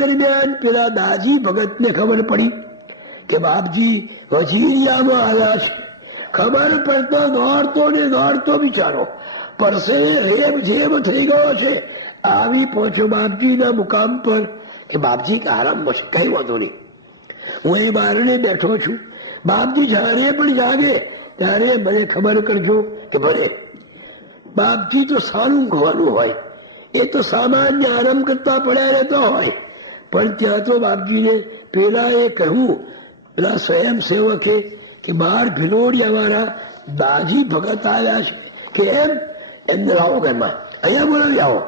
દરમિયાન પેલા દાજી ભગત ને ખબર પડી કે બાપજી વજીરિયામાં આવ્યા છે. ખબર પડતો દોડતો બિચારો પરસે રેબ જેબ થઈ ગયો છે. આવી પહોંચ્યો બાપજીના મુકામ પર કે બાપજી આરામમાં છે, કઈ વાંધો નહીં, હું એ બારણે બેઠો છું. બાપજી જ્યારે પણ જાગે ત્યારે મને ખબર કરજો કે ભલે. બાપજી તો સારું ઊંઘવાનું હોય, એ તો સામાન્ય આરામ કરતા પડ્યા રહેતો હોય, પણ ત્યાં તો બાપજીને પેલા એ કહ્યું, પેલા સ્વયંસેવકે કે બહાર ભિલોડિયા વાળા દાજી ભગત આવ્યા છે કે એમને લાવો ઘરમાં, અહીંયા બોલાવી આવો.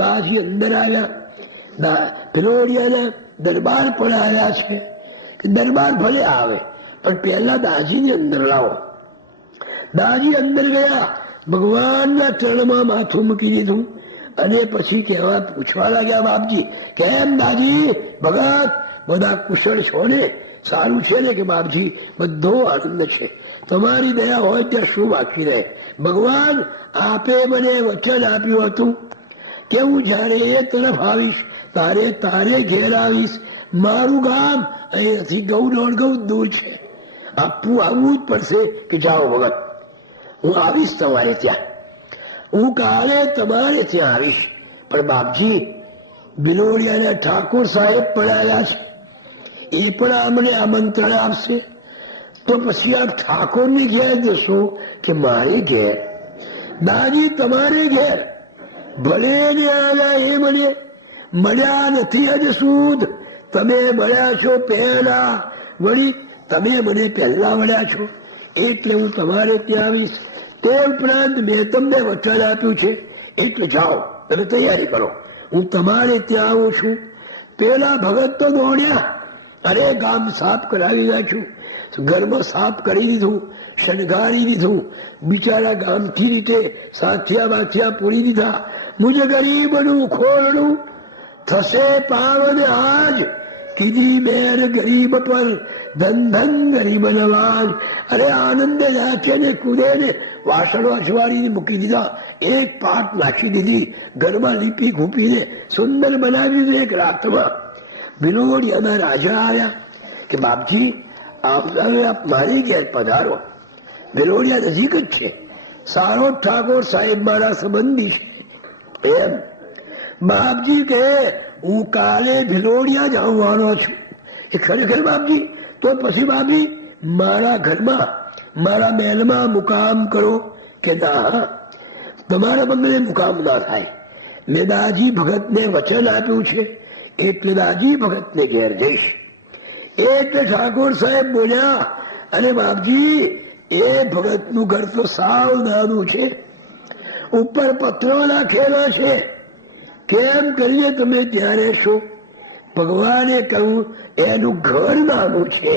દાજી અંદર આવ્યા. ભિલોડિયાના દરબાર પણ આવ્યા છે. દરબાર ભલે આવે પણ પહેલા દાજીને અંદર લાવો. દાજી અંદર ગયા, ભગવાનના ચરણમાં માથું મૂકી દીધું અને પછી કહેવા પૂછવા લાગ્યા, બાપજી કેમ દાજી ભગત, બધા કુશળ છો ને, સારું છે ને? કે બાપજી બધો આનંદ છે, તમારી દયા હોય ત્યાં શું બાકી રહે. ભગવાન આપે મને વચન આપ્યું હતું કે હું જયારે એ તરફ આવીશ તારે ઘેર આવીશ. મારું ગામ અહીંયાથી ગૌ દૂર છે, આવવું જ પડશે. કે જાઓ ભગત, હું આવીશ તમારે ત્યાં, હું કાલે તમારે ત્યાં આવીશ. પણ બાપજી ભિલોડિયાના ઠાકોર સાહેબ પણ આવ્યા છે, એ પણ અમને આમંત્રણ આપશે. તો પછી આપ ઠાકોરની ઘેર જશો કે મારે ઘેર? દાદી તમારે ઘેર. ભલે ને આવ્યા એ મને મળ્યા નથી હજ સુધ. તમે મળ્યા છો પહેલા, વળી તમે મને પહેલા મળ્યા છો, એટલે હું તમારે ત્યાં આવીશ. તે ઉપરાંત મેં તમને વચન આપ્યું છે, એટલે જાઓ તમે તૈયારી કરો, હું તમારે ત્યાં આવું છું. પેલા ભગત તો દોડ્યા, અરે ગામ સાફ કરાવી નાખ્યું, ઘરમાં સાફ કરી દીધું, શણગારી દીધું, બિચારા ગામથી રીતે સાથિયા બાથિયા પૂરી દીધા. મુજ ગરીબનું ખોરડું થશે પાવન આજ, કીધી બેર ગરીબ પર ધન ધન ગરીબ નવાજ. અરે આનંદ નાચે ને કૂદે ને વાસણો અજવાળીને મૂકી દીધા, એક પાટ નાખી દીધી, ઘરમાં લીપી ઘૂપીને સુંદર બનાવી દીધું એક રાતમાં. ભિલોડિયાના રાજા આવ્યા કે બાપજી આપ મારી ઘેર પધારો. ભિલોડિયા નજીક જ છે, સારો ઠાકોર સાહેબ મારા સંબંધી છે. એમ બાપજી કહે હું કાલે ભિલોડિયા જ આવવાનો છું. એ ખરેખર બાપજી? તો પછી બાપજી મારા ઘરમાં મારા મહેલમાં મુકામ કરો. કે ના, તમારા બંગલે મુકામ ના થાય. મેં દાજી ભગતને વચન આપ્યું છે, એટલે દાજી ભગતને ઘેર જઈશ. એટલે ઠાકોર સાહેબ બોલ્યા, અને બાપજી એ ભગતનું ઘર તો સાવ નાનું છે, ઉપર પત્રો નાખેલા છે, કેમ કરીએ તમે ત્યાં રહેશો? ભગવાને કહ્યું એનું ઘર નાનું છે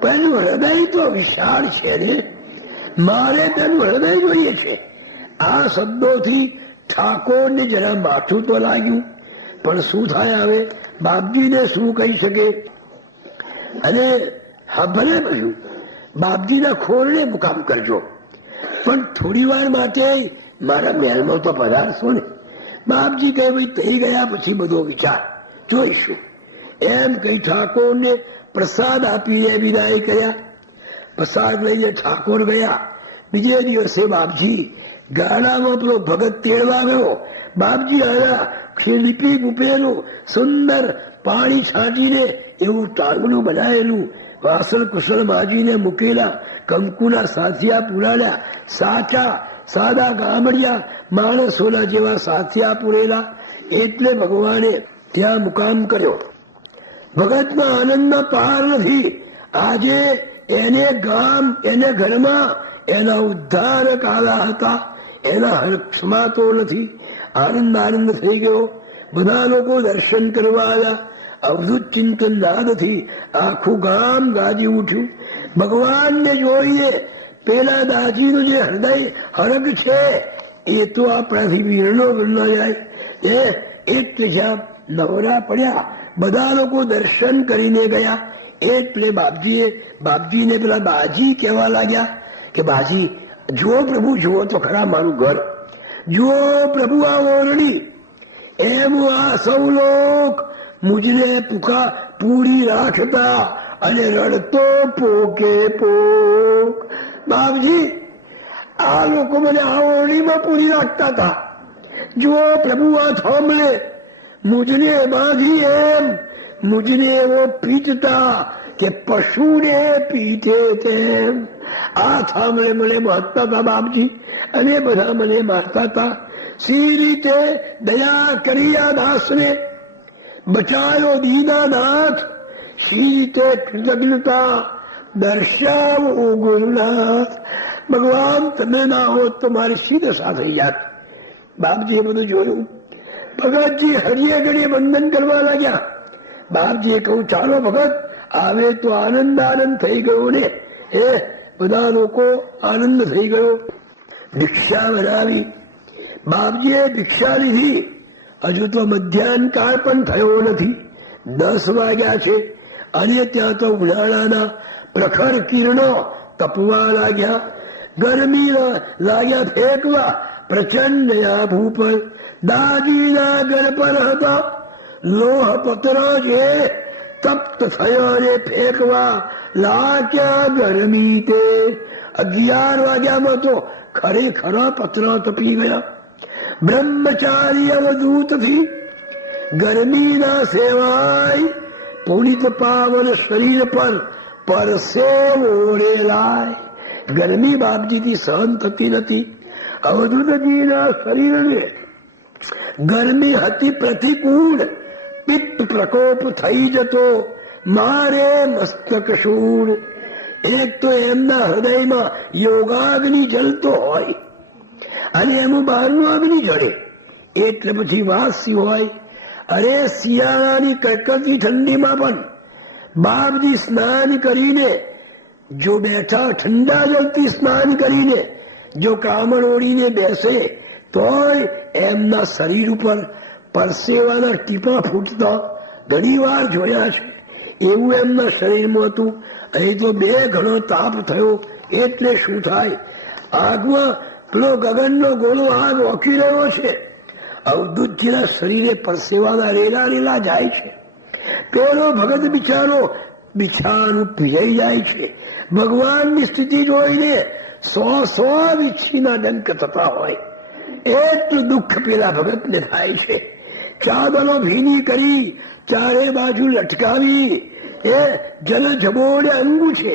પણ એનું હૃદય તો વિશાળ છે ને, મારે તેનું હૃદય જોઈએ છે. આ શબ્દોથી ઠાકોરને જરા માથું તો લાગ્યું, પણ શું થાય હવે, બાપજીને શું કહી શકે? અને હા ભલે કહ્યું, બાપજીના ખોરડે મુકામ કરજો, પણ થોડી વાર માટે મારા મહેલમાં તો પધારશો ને. બાપજી કહે ભાઈ થઈ ગયા પછી બધો વિચાર જોઈશું. એમ કઈ ઠાકોરને પ્રસાદ આપીને વિદાય કર્યા. પ્રસાદ લઈને ઠાકોર ગયા. બીજે દિવસે બાપજી ગાડામાં પેલો ભગત તેડવા ગયો. બાપજી આવ્યા, લીપી ગુપેલું સુંદર પાણી છાંટીને એવું તાંગણું બનાવેલું, વાસણ કુશળ માજીને મૂકેલા, કંકુના સાથિયા પુરાવ્યા, સાચા સાદા ગામડિયા માણસોના જેવા સાથિયા પૂરેલા. એટલે ભગવાને ત્યાં મુકામ કર્યો. ભગતના આનંદના પાર નથી. આજે એને ગામ, એને ઘરમાં એના ઉદ્ધારક આવ્યા હતા, એના હર્ષમાં તો નથી. આનંદ થઈ ગયો. બધા લોકો દર્શન કરવા આવ્યા. અવધૂત ચિંતન નાદથી આખું ગામ ગાજી ઉઠ્યું. ભગવાનને જોઈને પેલા દાજીનું જે હૃદય હરગ છે એ તો આપણાથી વીરનો ગણવા જાય. એટલે જ્યાં નવરા પડ્યા બધા લોકો દર્શન કરીને ગયા. એટલે બાપજીને પેલા બાજી કહેવા લાગ્યા કે બાજી જુઓ પ્રભુ, જુઓ તો ખરા મારું ઘર, જુઓ પ્રભુ આ ઓરડી, એમ આ સૌ લોક મુજને પૂરી રાખતા અને રડતો પોકે પોક. બાપજી આ લોકો મને આ ઓરડીમાં પૂરી રાખતા હતા. જો પ્રભુ આ થાંભલે મુજને બાંધી એમ મુજને એવો પીટતા કે પશુને પીટે તેમ. આ થાંભલે મને બાંધતા હતા બાપજી, અને બધા મને મારતા હતા. સી રીતે દયા કરી આ દાસને બચાયો દીનાનાથ, સી રીતે કૃતજ્ઞતા દર્શાવો ગુરુનાથ. ભગવાન તમે ના હોત તો મારી શી દશા થઈ જાત. બાપજીએ બધું જોયું. ભગતજી હરિએ ઘડીએ વંદન કરવા લાગ્યા. બાપજીએ કહ્યું ચાલો ભગત, આવે તો આનંદ આનંદ થઈ ગયો ને. એ બધા લોકો આનંદ થઈ ગયો. ભિક્ષા બનાવી. બાપજીએ ભિક્ષા લીધી. હજુ તો મધ્યાહન કાળ પણ થયો નથી. 10 વાગ્યા છે અને ત્યાં તો ઉનાળાના પ્રખર કિરણો તપવા લાગ્યા. ગરમી લાગ્યા ફેંકવા. પ્રચંડ આભુ પર દાદીના ઘર પર હતા લોહ પત્ર જે તપ્ત થયા ને ફેંકવા લાગ્યા ગરમી તે. 11 વાગ્યામાં તો ખરેખર પત્ર તપી ગયા. બ્રહ્મચારી અવધૂતથી ગરમીના સેવાય પુનિત પાવન શરીર પર પરસેવો રેલાય. ગરમી બાપજીથી સહન થતી નથી. અવધૂતજીના શરીરને ગરમી હતી પ્રતિકૂળ. પિત્ત પ્રકોપ થઈ જતો મારે મસ્તક શૂળ. એક તો એમના હૃદયમાં યોગાગ્નિ જલતો હોય અને એનું બહારનું અગ્નિ જડે એટલે પછી વાસી હોય. અરે શિયાળાની કડકડતી ઠંડીમાં પણ બાપજી સ્નાન કરીને જો બેઠા, ઠંડા જલથી સ્નાન કરીને જો કામણ ઓળીને બેસે તોય એમના શરીર ઉપર પરસેવાના ટીપા ફૂટતા ઘણી વાર જોયા છે. એવું એમના શરીરમાં હતું. અહીં તો 2 ગણો તાપ થયો એટલે શું થાય? આગમાં પેલો ગગનનો ગોળો આગ ઓકી રહ્યો છે. અવધૂતજીના શરીરે પરસેવાના રેલા રેલા જાય છે. પેલો ભગત બિચારો બિછાનું પીજાઈ જાય છે. ભગવાનની સ્થિતિ જોઈને 100 વીછીના ડંક થતા હોય એટલું દુઃખ પેલા ભગતને થાય છે. ચાદરો ભીની કરી ચારે બાજુ લટકાવી. એ જલ જબોડે અંગુ છે.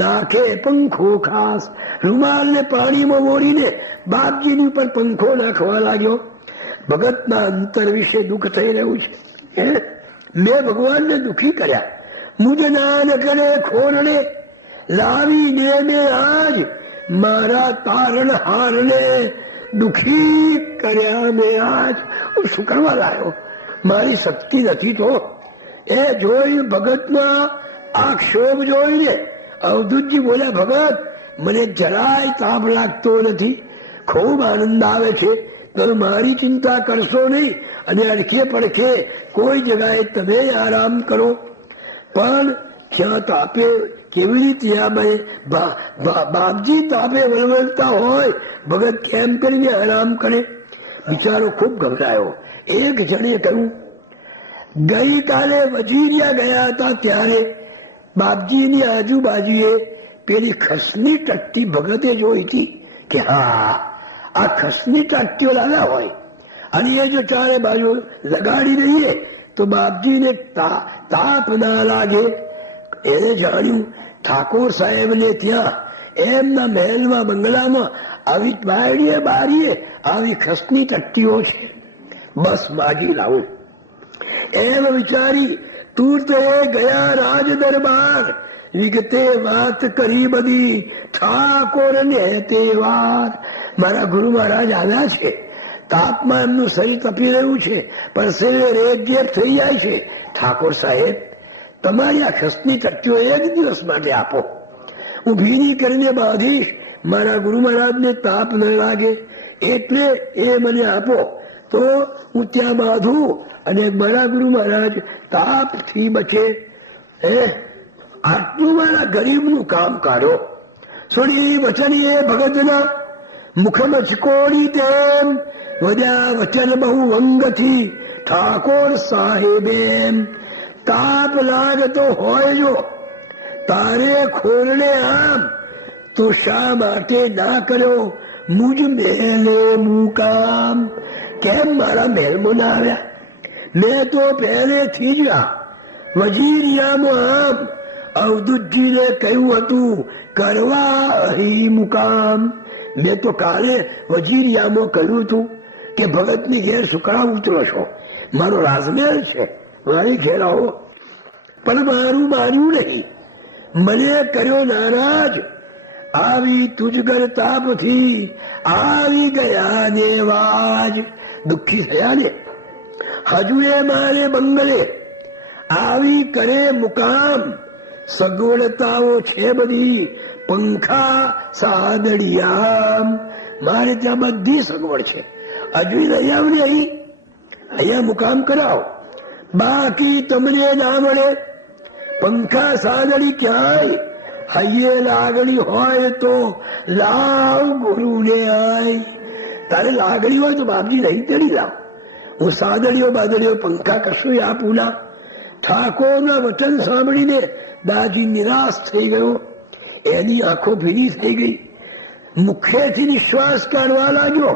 નાખે પંખો ખાસ. રૂમાલને પાણીમાં બોળીને બાપજીની ઉપર પંખો નાખવા લાગ્યો. ભગતના અંતર વિશે દુઃખ થઈ રહ્યું છે. મેં ભગવાનને દુઃખી કર્યા. મુજના ન કરે ખોરણે લાવીને મેં આજ મારા તારણ હારને દુઃખી કર્યા મેં આજ. હું શું કરવા લાયો? મારી શક્તિ નથી તો. એ જોઈ ભગતના આ ક્ષોભ જોઈને અવધૂતજી બોલ્યા, ભગત મને જરાય તાપ લાગતો નથી, ખૂબ આનંદ આવે છે. તો મારી ચિંતા કરશો નહીં અને અડખે પડખે કોઈ જગાએ તમે આરામ કરો. પણ ક્યાં તાપે કેવી રીતે બાપજી તાપે વળવળતા હોય, ભગત કેમ કરીને આરામ કરે? બિચારો ખૂબ ગભરાયો. એક જણે કહ્યું, ગઈકાલે વજીરિયા ગયા હતા ત્યારે બાપજીની આજુબાજુએ પેલી ખસની ટટ્ટી ભગતે જોઈ હતી કે હા આ ખસની ટટ્ટીઓ લાવ્યા હોય અને એ જો ચારે બાજુ લગાડી દઈએ તો બાપજીને તાપ ના લાગે. એને જાણ્યું ઠાકોર સાહેબને ત્યાં એમના મહેલમાં બંગલામાં આવી બારીએ આવી ખસની ટટ્ટીઓ છે, બસ માગી લાવું. એમ વિચારી તુર્ત એ ગયા રાજ દરબાર. વિગતે વાત કરી બધી ઠાકોર ને તે વાર. મારા ગુરુ મહારાજ આવ્યા છે. તાપમાં એમનું શરીર તપી રહ્યું છે, પરસેવે રેપ થઈ જાય છે. ઠાકોર સાહેબ તમારી આ ખસની ટટ્ટીઓ 1 દિવસ માટે આપો. હું ભીની કરીને બાંધીશ. મારા ગુરુ મહારાજને તાપ ન લાગે એટલે એ મને આપો તો હું ત્યાં બાંધું અને મારા ગુરુ મહારાજ તાપથી બચે. આટલું મારા ગરીબનું કામ કાઢો. છોડી વચન એ ભગતના મુખ મચકોડી તેમ વધ્યા વચન બહુ અંગથી ઠાકોર સાહેબે તાપ લાગતો હોય જો તારે ખોરડે આમ તો શા માટે ના કર્યો મુજ મહેલે મુકામ? કેમ મારા મહેલમાં ના આવ્યા? મેં તો પહેલેથી જ વજીરિયામાં આમ અવધૂતજીને કહ્યું હતું કરવા અહીં મુકામ. મેં તો કાલે વજીરિયામાં કહ્યું હતું કે ભગતની ઘેર સુકડા ઉતરો છો, મારો રાજમહેલ છે, મારી ઘેર આવો. પણ મારું માન્યું નહીં, મને કર્યો નારાજ. આવી તુજગર તાપથી આવી ગયા દેવાજ. દુઃખી થયા ને. હજુ એ મારે બંગલે આવી કરે મુકામ. સગવડતાઓ છે બધી, પંખા સાદડિયા. મારે ત્યાં બધી સગવડ છે, હજુ લઈ આવ ને અહીંયા મુકામ કરાવો. બાકી તમને ના મળે. પંખા સાદડી ક્યાંય? હૈયે લાગણી હોય તો લાવ ગુરુને આય. તારે લાગણી હોય તો બાપજી નહીં તેડી લાવ. હું સાદડીઓ બાદડીઓ પંખા કશું આપું ના. ઠાકોરના વચન સાંભળીને દાજી નિરાશ થઈ ગયો. એની આંખો ભીની થઈ ગઈ. મુખેથી નિશ્વાસ કાઢવા લાગ્યો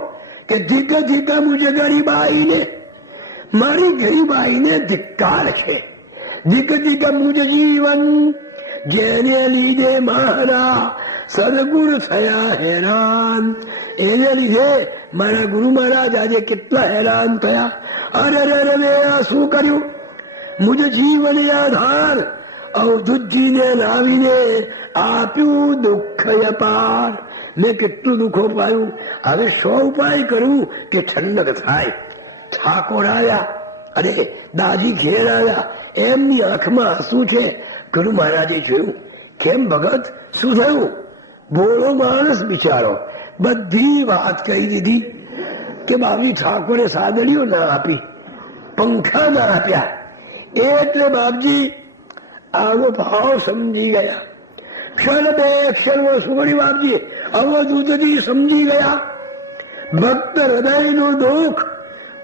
કે ધીક ધીક મુજે ગરીબાઈને, મારી ગરીબાઈને ધિક્કાર છે. ધીક ધીક મુજ જીવન, જેને લીધે મારા સદગુરુ થયા હેરાન. એને લીધે મારા ગુરુ મહારાજ આજે કેટલા હેરાન થયા. અરે મેં આ શું કર્યું? મુજ જીવન આધાર અવધૂતજીને લાવીને આપ્યું દુઃખ અપાર. મેં કેટલું દુઃખો પાયું. હવે 100 ઉપાય કરું કે ઠંડક થાય. ઠાકોર આવ્યા અને દાદી ઘેર આવ્યા. એમની આંખમાં આંસુ છે. ગુરુ મહારાજે જોયું, કેમ ભગત શું થયું? ભોળો માણસ બિચારો બધી વાત કહી દીધી કે બાપજી ઠાકોરે સાદડીઓ ના આપી, પંખા ના આપ્યા. એટલે બાપજી આનો ભાવ સમજી ગયા. ક્ષણ બે ક્ષણમાં સુગડી બાપજી અવધૂતજી સમજી ગયા. ભક્ત હૃદયનું દુઃખ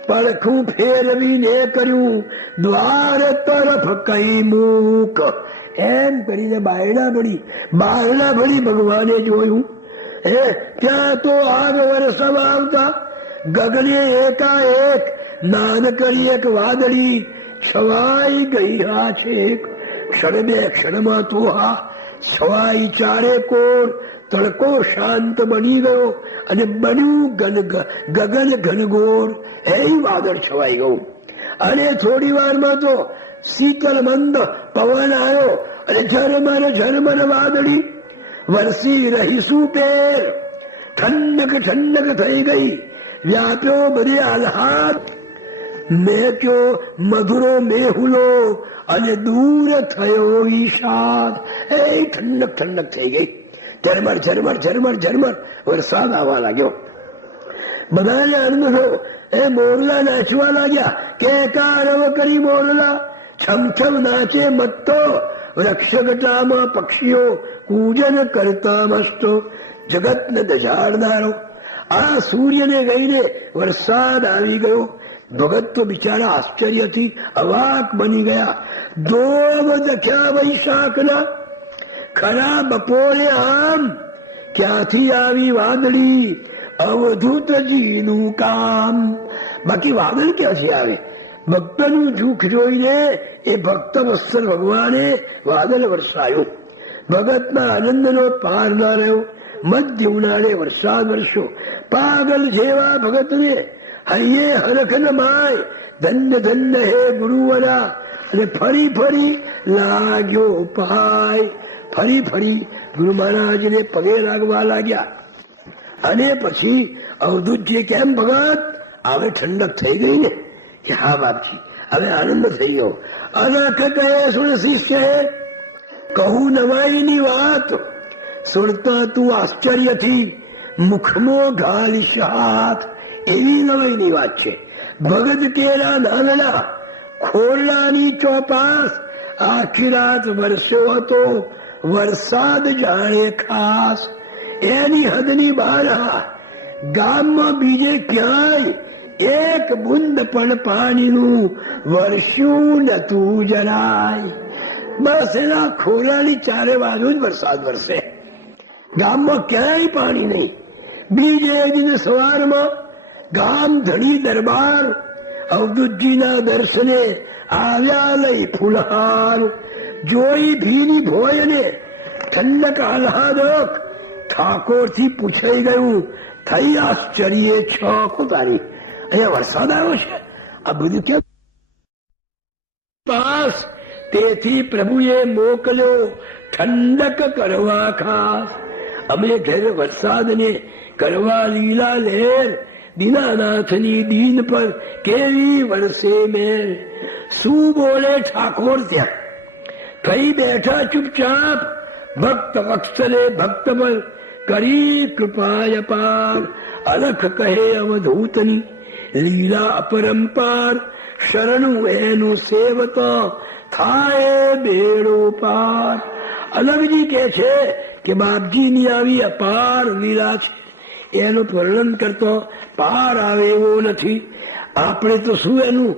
પડખું ફેરવીને કર્યું દ્વાર તરફ કઈ મૂક. એમ કરીને બારણા ભળી ભગવાને જોયું. ત્યાં તો આગ વરસવા આવતા ગગને એકાએક નાનકડી એક વાદળી છવાઈ ગઈ. હા છે ક્ષણ બે ક્ષણમાં તો હા છવાઈ ચારે કોર. તડકો શાંત બની ગયો અને બન્યું ગગન ઘનઘોર. એ વાદળ છવાઈ ગયું અને થોડી વારમાં તો શીતલ મંદ પવન આવ્યો અને ઝરમર વાદળી વરસી રહીશું પેર. ઠંડક થઈ ગઈ, વ્યાપ્યો બધે આહલાદ. મેં કયો મધુરો મેહુલો અને દૂર થયો ઈશાદ. એ ઠંડક થઈ ગઈ. ઝરમર વરસાદ આવવા લાગ્યો. બધાને આનંદ થયો. એ મોરલા નાચવા લાગ્યા. કે કારવ કરી મોરલા છમછમ નાચે મત્તો. વૃક્ષગટામાં પક્ષીઓ પૂજન કરતા મસ્તો. જગતને દજાડનારો આ સૂર્યને ગઈને વરસાદ આવી ગયો. ભગત તો બિચારા આશ્ચર્યથી અવાક બની ગયા. દોમ દખ્યા વૈશાખના ખરા બપોરે આમ. ક્યાંથી આવી વાદળી? અવધૂતજીનું કામ. બાકી વાદળ ક્યાંથી આવે? ભક્તનું દુઃખ જોઈને એ ભક્ત વત્સલ ભગવાને વાદળ વરસાયું. ભગતના આનંદનો પાર ના રહ્યો. મધ્ય ઉનાળે વરસાદ વરસ્યો. પાગલ જેવા ભગતને હૈયે હરખ ન માય. ધન્ય હે ગુરુવરા. અને ફરી લાગ્યો પાય. ફરી ગુરુ મહારાજને પગે લાગવા લાગ્યા. અને પછી અવધૂતજી કેમ ભગત હવે ઠંડક થઈ ગઈ ને? કે હા બાપજી હવે આનંદ થઈ ગયો. અલખ કહે સુન શિષ્ય કહું નવાઈની વાત. સુણતા તું આશ્ચર્યથી મુખમાં ઘાલીશ હાથ. એવી નવાઈની વાત છે. ભગત કેરા નાનલા ખોરડાની ચોપાસ. આખી રાત વરસ્યો હતો વરસાદ જાણે ખાસ. એની હદની બહાર ગામમાં બીજે ક્યાંય એક બુંદ પણ પાણીનું વરસ્યું નતું જરાય. બસ એના ખોરાની ચારે બાજુ જ વરસાદ વરસે, ગામમાં ક્યાંય પાણી નહીં. બીજે દિન સવારમાં ગામ ધણી દરબાર અવધૂતજીના દર્શને આવ્યા લઈ ફૂલહાર. જોઈ ભીની ભોયને ઠંડક આહલાદક ઠાકોરથી પૂછાઈ ગયું, થઈ આશ્ચર્ય છો તારી, અહીંયા વરસાદ આવ્યો છે, આ બધું કેમ પાસ? તેથી પ્રભુએ મોકલ્યો ઠંડક કરવા ખાસ. અમે ઘેર વરસાદને કરવા લીલા લહેર, દીનાનાથની દીન પર કેવી વરસે મેર. શું બોલે ઠાકોર ત્યાં થઈ બેઠા ચૂપચાપ, ભક્ત વત્સલે ભક્ત પર કરી કૃપાય પાર. અલખ કહે અવધૂતની લીલા અપરંપાર, શરણું એનું સેવતો થાય બેડો પાર. અલગજી કે છે કે બાપજીની આવી અપાર લીલા છે, એનું વર્ણન કરતો પાર આવે એવો નથી. આપણે તો શું એનું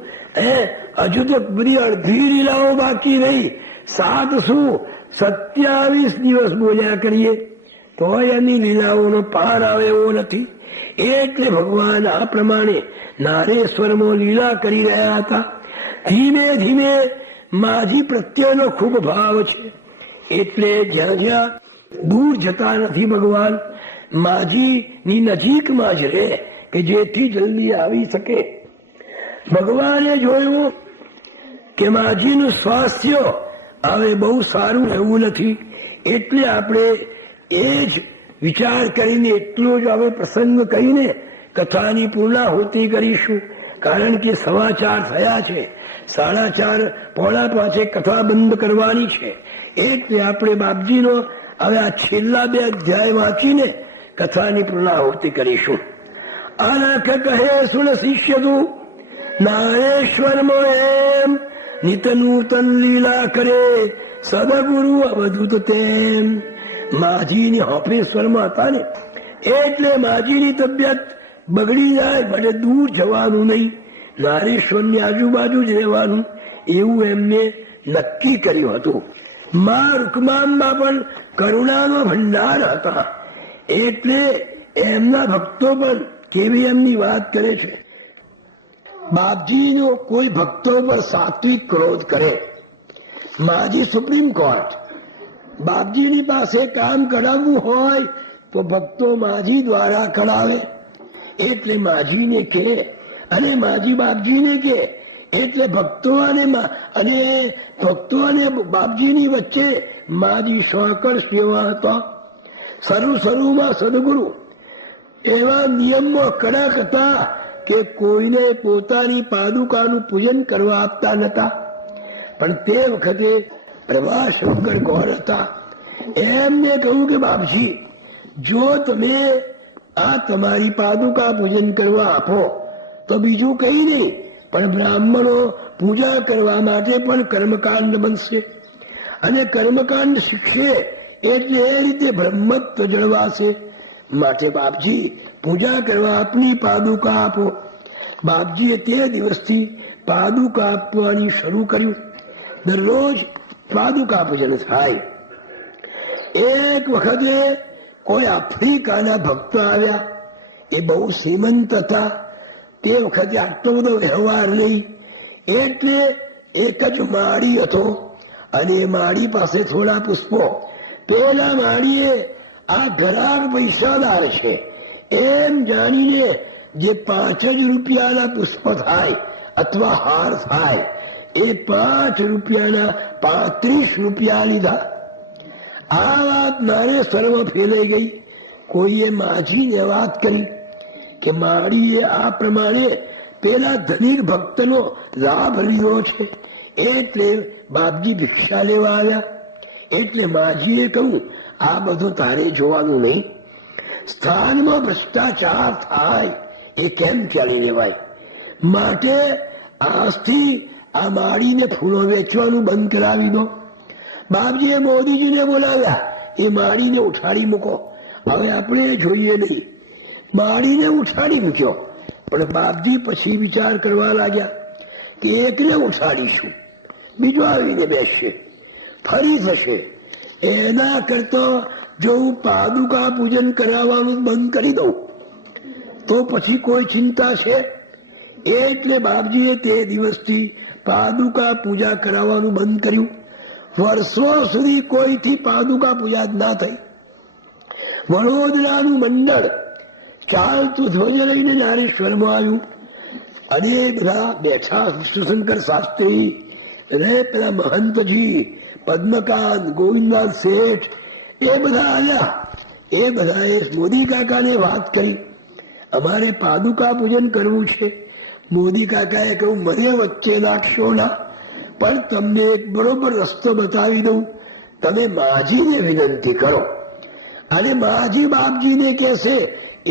હજુ તો બધી અડધી લીલાઓ બાકી રહી. 7 શું 27 દિવસ બોલ્યા કરીએ તો એની લીલાઓનો પાર આવે એવો નથી. એટલે ભગવાન આ પ્રમાણે નારેશ્વરમાં લીલા કરી રહ્યા હતા. ધીમે ધીમે માજી પ્રત્યેનો ખૂબ ભાવ છે, એટલે જ્યાં જ્યાં દૂર જતા નથી ભગવાન, માજીની નજીકમાં જ રહે કે જેથી જલ્દી આવી શકે. ભગવાને જોયું કે માજીનું સ્વાસ્થ્ય હવે બહુ સારું એવું નથી, એટલે આપણે એ જ વિચાર કરીને એટલો જ હવે પ્રસંગ કહીને કથાની પૂર્ણાહુતિ કરીશું. કારણ કે 4:15 થયા છે, 4:30 પોણા 5 કથા બંધ કરવાની છે. એટલે આપણે બાપજીનો હવે આ છેલ્લા 2 અધ્યાય વાંચીને કથાની પૂર્ણાહુતિ કરીશું. અલખ કહે સુન શિષ્ય તું નારેશ્વરમાં એમ, નિત નૂતન લીલા કરે સદગુરુ અવધૂત તેમ. માજીની હોફેશ્વરમાં હતા ને, એટલે માજીની તબિયત બગડી જાય માટે દૂર જવાનું નહીં, નારેશ્વરની આજુબાજુ જ રહેવાનું એવું એમને નક્કી કર્યું હતું. મા રૂકમાંબા પણ કરુણાનો ભંડાર હતા, એટલે એમના ભક્તો પણ કેવી એમની વાત કરે છે. બાપજીનો કોઈ ભક્તો પર સાત્વિક ક્રોધ કરે, માજી સુપ્રીમ કોર્ટ. બાપજીની પાસે કામ કરાવવું હોય તો ભક્તો માજી દ્વારા કરાવે. એટલે માજીને કે અને માજી બાપજીને કે, એટલે ભક્તો અને બાપજીની વચ્ચે માજી સોકળ સેવા હતા. શરૂમાં સદગુરુ એવા નિયમમાં કડક હતા કે કોઈને પોતાની પાદુકાનું પૂજન કરવા આપતા નતા. પણ તે વખતે પ્રભાશંકર ગોળ હતા. એમને કહ્યું કે બાપજી, જો તમે આ તમારી પાદુકા પૂજન કરવા આપો તો બીજું કઈ નહીં, પણ બ્રાહ્મણો પૂજા કરવા માટે પણ કર્મકાંડ બનશે, અને કર્મકાંડ શીખશે એટલે એ રીતે બ્રહ્મત્વ જળવાશે. માટે બાપજી પૂજા કરવા આપની પાદુકા આપો. બાપજીએ તે દિવસથી પાદુકા આપવાની શરૂ કર્યું. દરરોજ પાદુકા પૂજન થાય. એક વખતે કોઈ આફ્રિકાના ભક્તો આવ્યા, એ બહુ શ્રીમંત હતા. તે વખતે આટલો બધો વ્યવહાર નહીં, એટલે એક જ માળી હતો, અને એ માળી પાસે થોડા પુષ્પો. પેલા માળીએ આ ઘરાક પૈસાદાર છે એમ જાણીને જે 5 રૂપિયાના પુષ્પ થાય અથવા હાર થાય, એ 5 રૂપિયાના 35 રૂપિયા લીધા. આ વાત નારેશ્વરમાં ફેલાઈ ગઈ. કોઈએ માજીને વાત કરી કે માળીએ આ પ્રમાણે પેલા ધનિક ભક્તનો લાભ લીધો છે, એટલે બાપજી ભિક્ષા લેવા આવ્યા. એટલે માજીએ કહ્યું, આ બધું તારે જોવાનું નહીં. સ્થાનમાં ભ્રષ્ટાચાર થાય એ કેમ ચાલી લેવાય? માટે આજથી આ માળીને ફૂલો વેચવાનું બંધ કરાવી દો. બાપજીએ મોદીજીને બોલાવ્યા, એ માળીને ઉઠાડી મૂકો. હવે આપણે જોઈએ નહીં. માળીને ઉઠાડી મૂક્યો. પણ બાપજી પછી વિચાર કરવા લાગ્યા કે એકને ઉઠાડીશું, બીજો આવીને બેસશે, ફરી થશે. એના કરતા જો હું પાદુકા પૂજન કરાવવાનું બંધ કરી દઉં તો પછી કોઈ ચિંતા છે. એટલે બાપજીએ તે દિવસથી પાદુકા પૂજા કરાવવાનું બંધ કર્યું. વર્ષો સુધી કોઈથી પાદુકા પૂજા જ ના થઈ. વડોદરાનું મંડળ ચાલતું ધ્વજ લઈને નારેશ્વરમાં આવ્યું અને બધા બેઠા. વિષ્ણુશંકર શાસ્ત્રી અને પેલા મહંતજી, પદ્મકાંત, ગોવિંદનાથ શેઠ, એ બધા આવ્યા. એ બધાએ મોદી કાકાને વાત કરી, અમારે પાદુકા પૂજન કરવું છે. મોદી કાકાએ કહ્યું, મને વચ્ચે નાખશો ના, પણ તમને એક બરોબર રસ્તો બતાવી દઉં. તમે માજીને વિનંતી કરો અને માજી બાપજીને કહેશે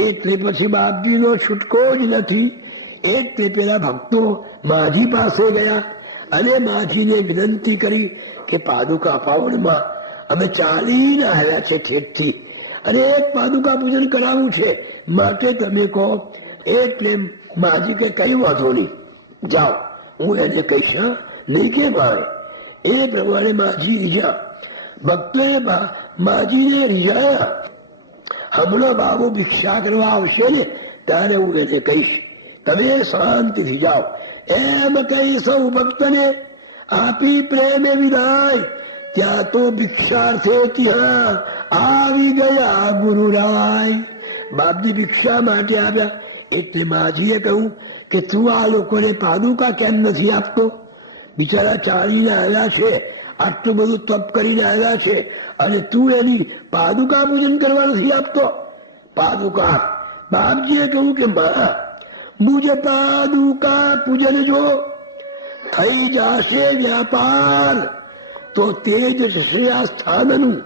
એટલે પછી બાપજીનો છૂટકો જ નથી. એટલે પેલા ભક્તો માજી પાસે ગયા અને માજીને વિનંતી કરી કે પાદુકા પાવનમાં અમે ચાલીને આવ્યા છે ઠેઠથી અને એક પાદુકા પૂજન કરાવવું છે, માટે તમે કહો. એટલે માજી કે કઈ વાંધો નહીં, જાઓ, હું એને કહીશ, નહીં કે ભાઈ. એ પ્રમાણે માજી રીઝા. ભક્તોએ માજીને રીઝાયા. હમણાં બાબુ ભિક્ષા કરવા આવશે ને ત્યારે હું એને કહીશ, તમે શાંતિથી જાઓ. એમ કહી સૌ ભક્તને આપી પ્રેમે વિદાય. ત્યાં તો ભિક્ષાર્થે ત્યાં આવી ગયા ગુરુરાય. બાપજી ભિક્ષા માટે આવ્યા. એટલે માજીએ કહ્યું કે તું આ લોકોને પાદુકા કેમ નથી આપતો? બિચારા ચાલીને આવ્યા છે, આટલું બધું તપ કરીને આવ્યા છે અને તું એની પાદુકા પૂજન કરવા નથી આપતો? પાદુકા. બાપજીએ કહ્યું કે મા, મુજ પાદુકા પૂજન જો થઈ જશે વ્યાપાર તો તેજ જશે આ સ્થાનનું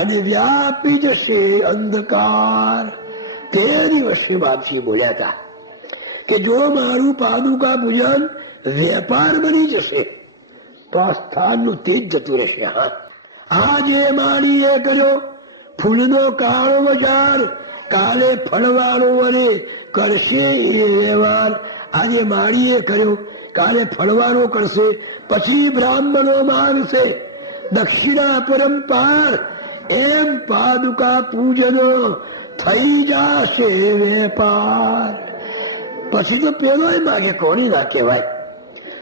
અને વ્યાપી જશે અંધકાર. તે દિવસે બાપજી બોલ્યા હતા કે જો મારું પાદુકા પૂજન વેપાર બની જશે તો આ સ્થાનનું તેજ જતું રહેશે. હા, આજે માળીએ કર્યો ફૂલનો કાળો બજાર, કાલે ફળવાળો વરે કરશે એ વ્યવહાર. આજે માળીએ કર્યો, કાલે ફળવાળો કરશે, પછી બ્રાહ્મણો માનશે દક્ષિણા પરંપાર. એમ પાદુકા પૂજનો થઈ જશે વેપાર. પછી તો પેલો માગે કોની ના કહેવાય.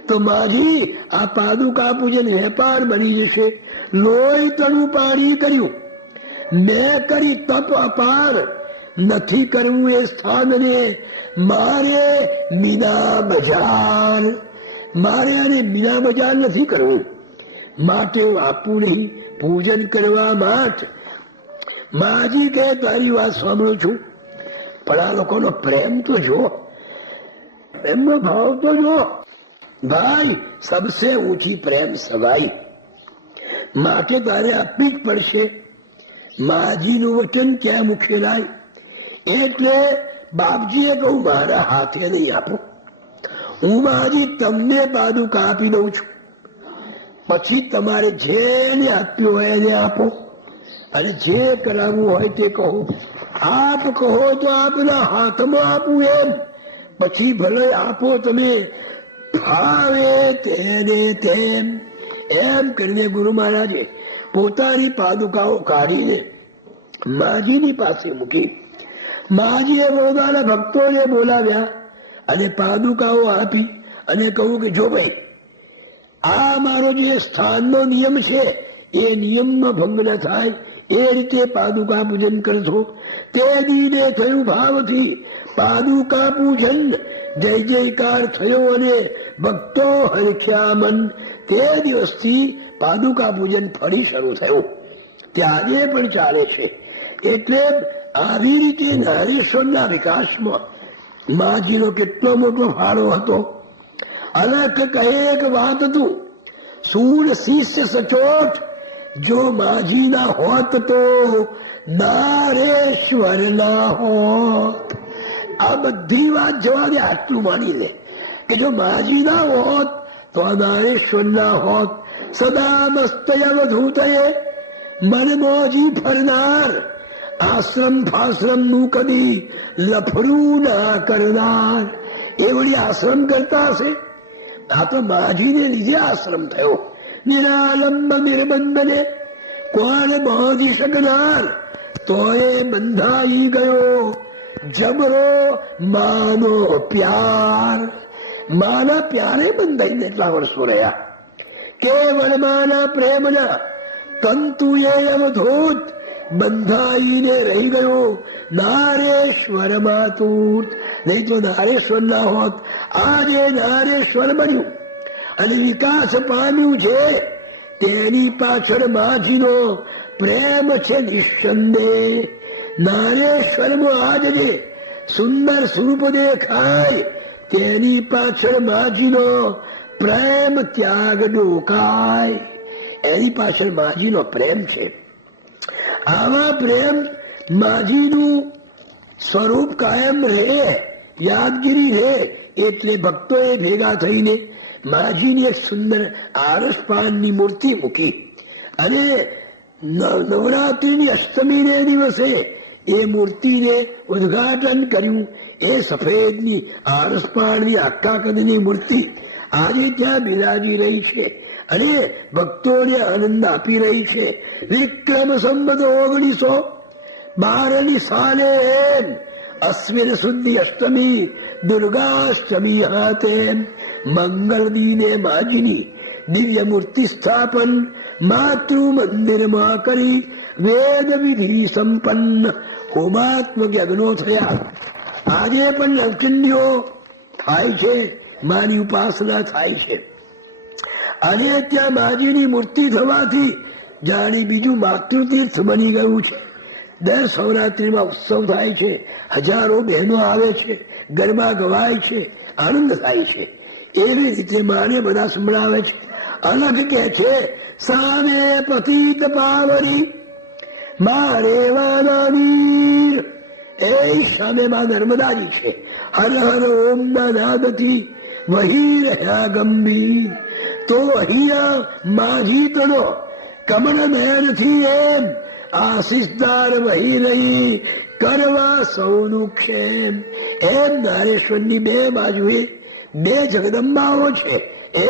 તો માજી આ પાદુકા પૂજન વેપાર બની જશે. લોહી તણું પાણી કર્યું, મેં કરી તપ અપાર. નથી કરવું એ સ્થાનને મારે મીના બજાર. મારે આને મીના બજાર નથી કરવું, માટે હું આપું નહીં પૂજન કરવા માટે. માજી કે તારી વાત સાંભળું છું, પણ આ લોકોનો પ્રેમ તો જો, એમનો ભાવ તો જો. ભાઈ, સબસે ઊંચી પ્રેમ સગાઈ, માટે તારે આપવી જ પડશે. માજીનું વચન ક્યાં મુકેલાય. એટલે બાપજીએ કહું, મારા હાથે નહીં આપો, હું માજી તમને પાદુકા આપી દઉં છું. પછી તમારે જેને આપ્યું હોય એને આપો અને જે કરાવવું હોય તે કહો. આપ કહો તો આપના હાથમાં આપું એમ. પછી ભલે આપો તમે, ફાવે તેને તેમ. એમ કરીને ગુરુ મહારાજે પોતાની પાદુકાઓ કાઢીને માજીની પાસે મૂકી. માજીએ પોતાના ભક્તોને બોલાવ્યા અને પાદુકાઓ આપી અને કહ્યું કે જો ભાઈ, આ મારો જે સ્થાનનો નિયમ છે એ નિયમનો ભંગ ન થાય એ રીતે પાદુકા પૂજન કરશો. તે દીને થયું ભાવથી પાદુકા પૂજન, જય જયકાર થયો અને ભક્તો હરખ્યા મન. તે દિવસથી પાદુકા પૂજન ફરી શરૂ થયું. તે આજે પણ ચાલે છે. એટલે આવી રીતે નારેશ્વરના વિકાસમાં માજીનો કેટલો મોટો ફાળો હતો. અલખ કહે એક વાત તું, સૂર શિષ્ય સચોટ, જો માજી ના હોત તો નારેશ્વર ના હોત. આ બધી વાત જવા દે, આટલું માની લે કે જો માજી ના હોત તો આ નારેશ્વર ના હોત. સદા મસ્તય અવધૂતયે મનમોજી ફરનાર, આશ્રમ ફાશ્રમ નું કદી લફડું ના કરનાર એ વળી આશ્રમ કરતા હશે? આ તો માજીને લીધે આશ્રમ થયો. નિરાલંબ નિર્બંધને કોણ બાંધી શકનાર? તો એ બંધાઈ ગયો જબરો માનો પ્યાર. માના પ્યારે બંધાઈને એટલા વર્ષો રહ્યા. કેવળ માના પ્રેમના તંતુ એ અવધૂત બંધાઈને રહી ગયો નારેશ્વર માતુર. નહીં તો નારેશ્વર ના હોત. આજે નારેશ્વર બન્યું અને વિકાસ પામ્યું છે. તેની પાછળ માજીનો પ્રેમ છે નિঃસંદેહ. નારેશ્વરમાં આજ જે સુંદર સ્વરૂપ દેખાય તેની પાછળ માજીનો પ્રેમ ત્યાગ ડોકાય. એની પાછળ માજીનો પ્રેમ છે. આવા પ્રેમ માજીનું સ્વરૂપ કાયમ રહે, યાદગીરી રહે. એટલે ભક્તોએ ભેગા થઈને માજીની એક સુંદર આરસપાનની મૂર્તિ મૂકી અને નવરાત્રિની અષ્ટમીને દિવસે એ મૂર્તિને ઉદ્ઘાટન કર્યું. એ સફેદની આરસપાનની આખા કદની મૂર્તિ આજે ત્યાં બિરાજી રહી છે અને ભક્તોને આનંદ આપી રહી છે. વિક્રમ સંવત 1912 સાલે અશ્વિન શુદ્ધિ અષ્ટમી દુર્ગાષ્ટમી હાથે મંગલ દિને માજીની દિવ્ય મૂર્તિ સ્થાપન માતૃ મંદિરમાં કરી વેદ વિધિ સંપન્ન હોમાત્મક યજ્ઞો થયા. આજે પણ નવચંડીઓ થાય છે, માની ઉપાસના થાય છે. અને ત્યાં માજીની મૂર્તિ થવાથી જાણી બીજું માતૃતીર્થ બની ગયું છે. દર નવરાત્રિમાં ઉત્સવ થાય છે, હજારો બહેનો આવે છે, ગરબા ગવાય છે, આનંદ થાય છે. એવી રીતે માને બધા સંભળાવે છે. અલગ કે છે સામે પતિત પાવરી મારે વાનાવીર. એ સામે માં નર્મદાજી છે. હર હર ઓમ ના નાદથી વહી રહ્યા ગંભીર. તો અહીંયા માજી તનો કમળ નયનથી એમ આશીષદાર વહી રહી કરવા સૌનું ક્ષેમ. એમ નારેશ્વરની બે બાજુએ બે જગદંબાઓ છે.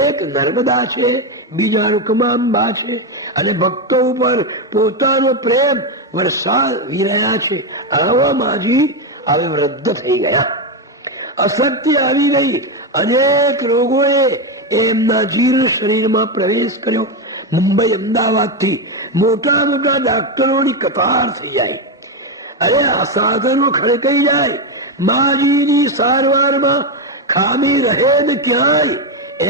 એક નર્મદા છે, બીજા રૂકમાંબા છે. અને ભક્તો ઉપર પોતાનો પ્રેમ વરસાવી રહ્યા છે. આવા માજી હવે વૃદ્ધ થઈ ગયા, અશક્તિ આવી ગઈ. અનેક રોગોએ એમના જીર્ણ શરીરમાં પ્રવેશ કર્યો. મુંબઈ અમદાવાદ થી મોટા મોટા ડાક્ટરોની કતાર થઈ જાય. અરે આ સાધનો ખડકાઈ જાય. માજીની સારવારમાં ખામી રહે ને ક્યાંય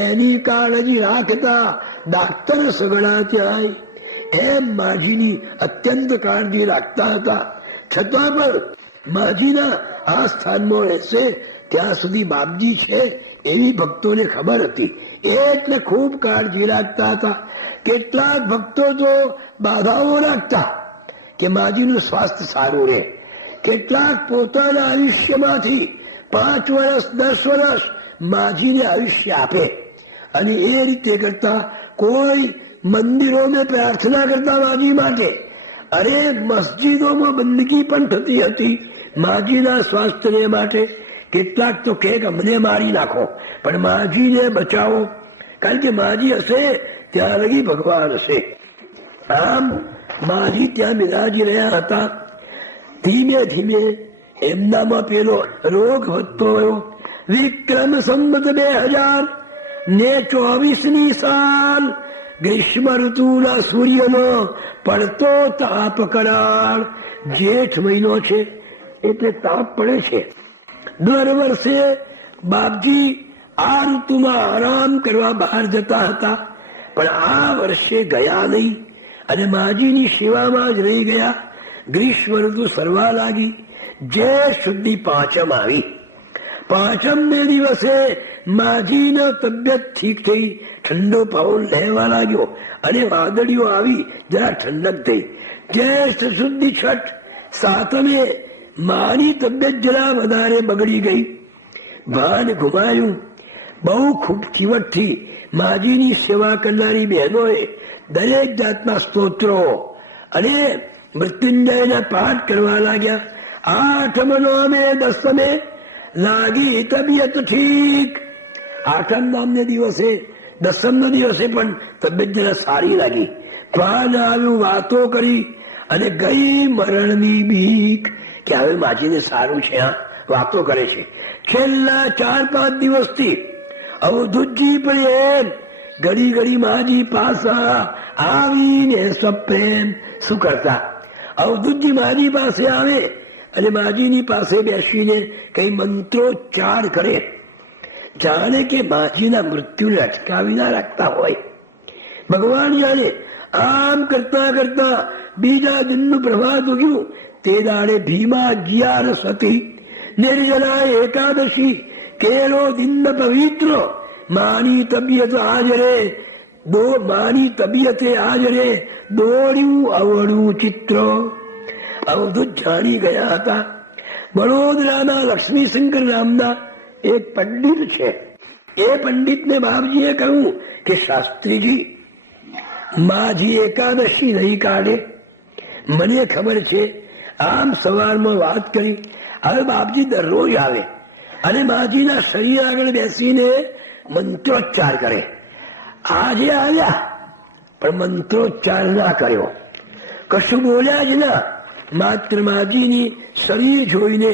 એની કાળજી રાખતા ડાક્ટર સગડા ત્યાંય. એમ માજીની અત્યંત કાળજી રાખતા હતા. છતાં પણ માજીના આ સ્થાનમાં રહેશે ત્યાં સુધી બાપજી છે એવી ભક્તોને ખબર હતી. એટલે ખૂબ કાળજી રાખતા હતા. કેટલાક ભક્તો તો બાધાઓ રાખતા કે માજીનું સ્વાસ્થ્ય સારું રહે. કેટલાક પોતાના આયુષ્યમાંથી 5 વર્ષ 10 વર્ષ માજીને આયુષ્ય આપે અને એ રીતે કરતા કોઈ મંદિરોને પ્રાર્થના કરતા માજી માટે. અરે મસ્જિદોમાં બંદગી પણ થતી હતી માજીના સ્વાસ્થ્ય માટે. કેટલાક તો કે અમને મારી નાખો પણ માજીને બચાવો, કારણ કે માજી હશે ત્યાં લગી ભગવાન હશે. આમ માજી ત્યાં બિરાજી રહ્યા હતા. ધીમે ધીમે એમનામાં પેલો રોગ વધતો ગયો. વિક્રમ સંવત 2024 સાલ ગ્રીષ્મ ઋતુના સૂર્યનો પડતો તાપ કરાળ. જેઠ મહિનો છે એટલે તાપ પડે છે. દર વર્ષે બાપજી આ ઋતુમાં આરામ કરવા બહાર જતા હતા, પણ આ વર્ષે ગયા નહીં અને માજીની સેવામાં જ રહી ગયા. ગ્રીષ્મ ઋતુ સરવા લાગી. જેઠ સુધી પાંચમ આવી. પાંચમને દિવસે માજીનો તબિયત ઠીક થઈ. ઠંડો પવન લેવા લાગ્યો અને વાદળીઓ આવી, જરા ઠંડક થઈ. જ્યેષ્ઠ સુધી છઠ, સાતમે માની તબિયત જરા વધારે બગડી ગઈ. ભાન ઘુમાયું. બહુ ખૂબ ચીવટથી માજીની સેવા કરનારી બહેનોએ દરેક જાતના સ્તોત્રો અને મૃત્યુંજયના પાઠ કરવા લાગ્યા. 8મ નામે 10મે લાગી તબિયત ઠીક. 8મ નામને દિવસે 10મ દિવસે પણ તબિયત જરા સારી લાગી. પાન આવ્યું, વાતો કરી અને ગઈ મરણની બીક કે હવે માજીને સારું છે. વાતો કરે છે. છેલ્લા 4-5 દિવસથી અવધૂતજી પણ એમ ઘડી ઘડી માજી પાસા આવીને સપ્રેમ શું કરતા. અવધૂતજી માજી પાસે આવે અને માજીની પાસે બેસીને કઈ મંત્રોચ્ચાર કરે, જાણે કે માજીના મૃત્યુને અટકાવી ના રાખતા હોય. ભગવાન જાણે આમ કરતા કરતા બીજા દિનનું પ્રભાત ઉગ્યું. તે દાડે ભીમા અગિયારસ હતી. નિર્જલા એકાદશી કેરો દિન પવિત્ર. માની તબિયત હાજરે માની તબિયતે હાજરે દોડ્યું અવળું ચિત્ર. અવધૂત જાણી ગયા હતા. વડોદરાના લક્ષ્મીશંકર નામના એક પંડિત છે. એ પંડિતને બાપજીએ કહ્યું કે શાસ્ત્રીજી, માજી એકાદશી નહીં કાઢે, મને ખબર છે. આમ સવારમાં વાત કરી. હવે બાપજી દરરોજ આવે અને માજીના શરીર આગળ બેસીને મંત્રોચ્ચાર કરે. આજે આવ્યા પણ મંત્રોચ્ચાર ના કર્યો, કશું બોલ્યા જ ના. માત્ર માજીની શરીર જોઈને